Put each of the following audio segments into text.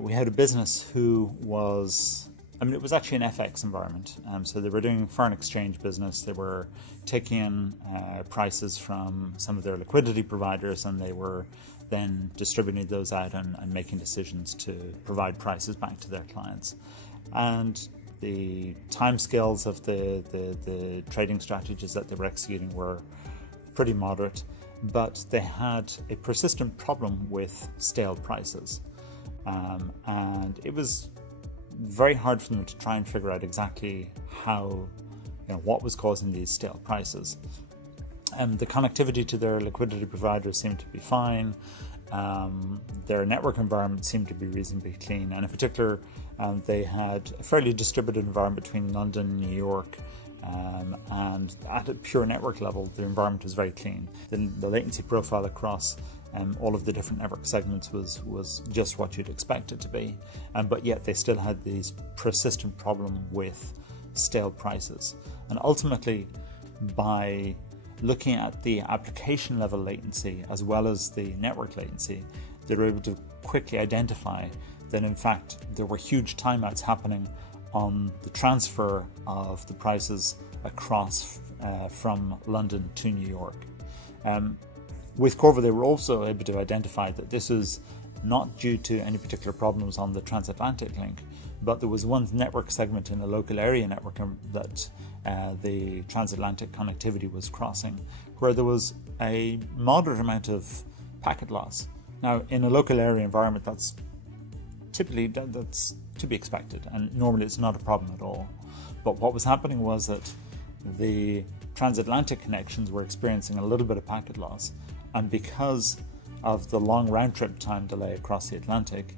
we had a business who was, it was actually an FX environment. So they were doing foreign exchange business. They were taking in prices from some of their liquidity providers, and they were then distributing those out and making decisions to provide prices back to their clients. And the timescales of the trading strategies that they were executing were pretty moderate, but they had a persistent problem with stale prices. And it was very hard for them to try and figure out exactly how, what was causing these stale prices. The connectivity to their liquidity providers seemed to be fine. Their network environment seemed to be reasonably clean, and in particular, they had a fairly distributed environment between London and New York. And at a pure network level, the environment was very clean. The latency profile across all of the different network segments was just what you'd expect it to be, but yet they still had these persistent problem with stale prices. And ultimately, by looking at the application level latency as well as the network latency, they were able to quickly identify that in fact there were huge timeouts happening on the transfer of the prices across from London to New York. With Corvil, they were also able to identify that this was not due to any particular problems on the transatlantic link, but there was one network segment in a local area network that the transatlantic connectivity was crossing, where there was a moderate amount of packet loss. Now, in a local area environment, that's typically that's to be expected, and normally it's not a problem at all. But what was happening was that the transatlantic connections were experiencing a little bit of packet loss, and because of the long round trip time delay across the Atlantic,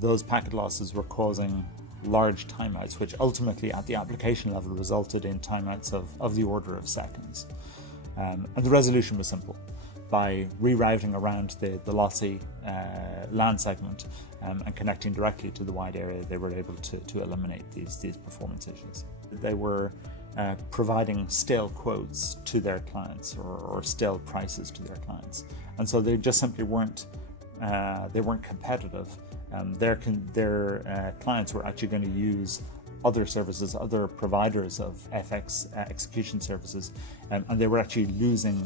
those packet losses were causing large timeouts, which ultimately at the application level resulted in timeouts of the order of seconds. And the resolution was simple. By rerouting around the lossy LAN segment and connecting directly to the wide area, they were able to eliminate these performance issues. They were providing stale quotes to their clients or stale prices to their clients, and so they just simply weren't competitive. Their clients were actually going to use other services, other providers of FX execution services, and they were actually losing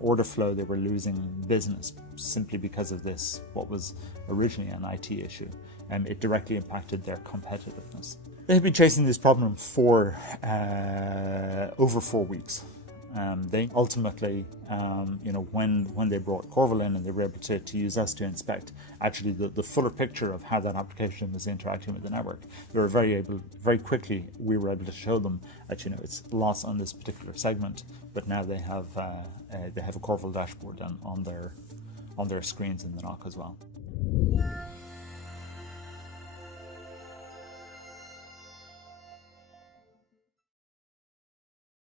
order flow. They were losing business simply because of this, what was originally an IT issue, and it directly impacted their competitiveness. They had been chasing this problem for over 4 weeks. They ultimately, when they brought Corvil in and they were able to use us to inspect actually the fuller picture of how that application was interacting with the network, we were very quickly to show them that it's loss on this particular segment, but now they have a Corvil dashboard on their screens in the NOC as well.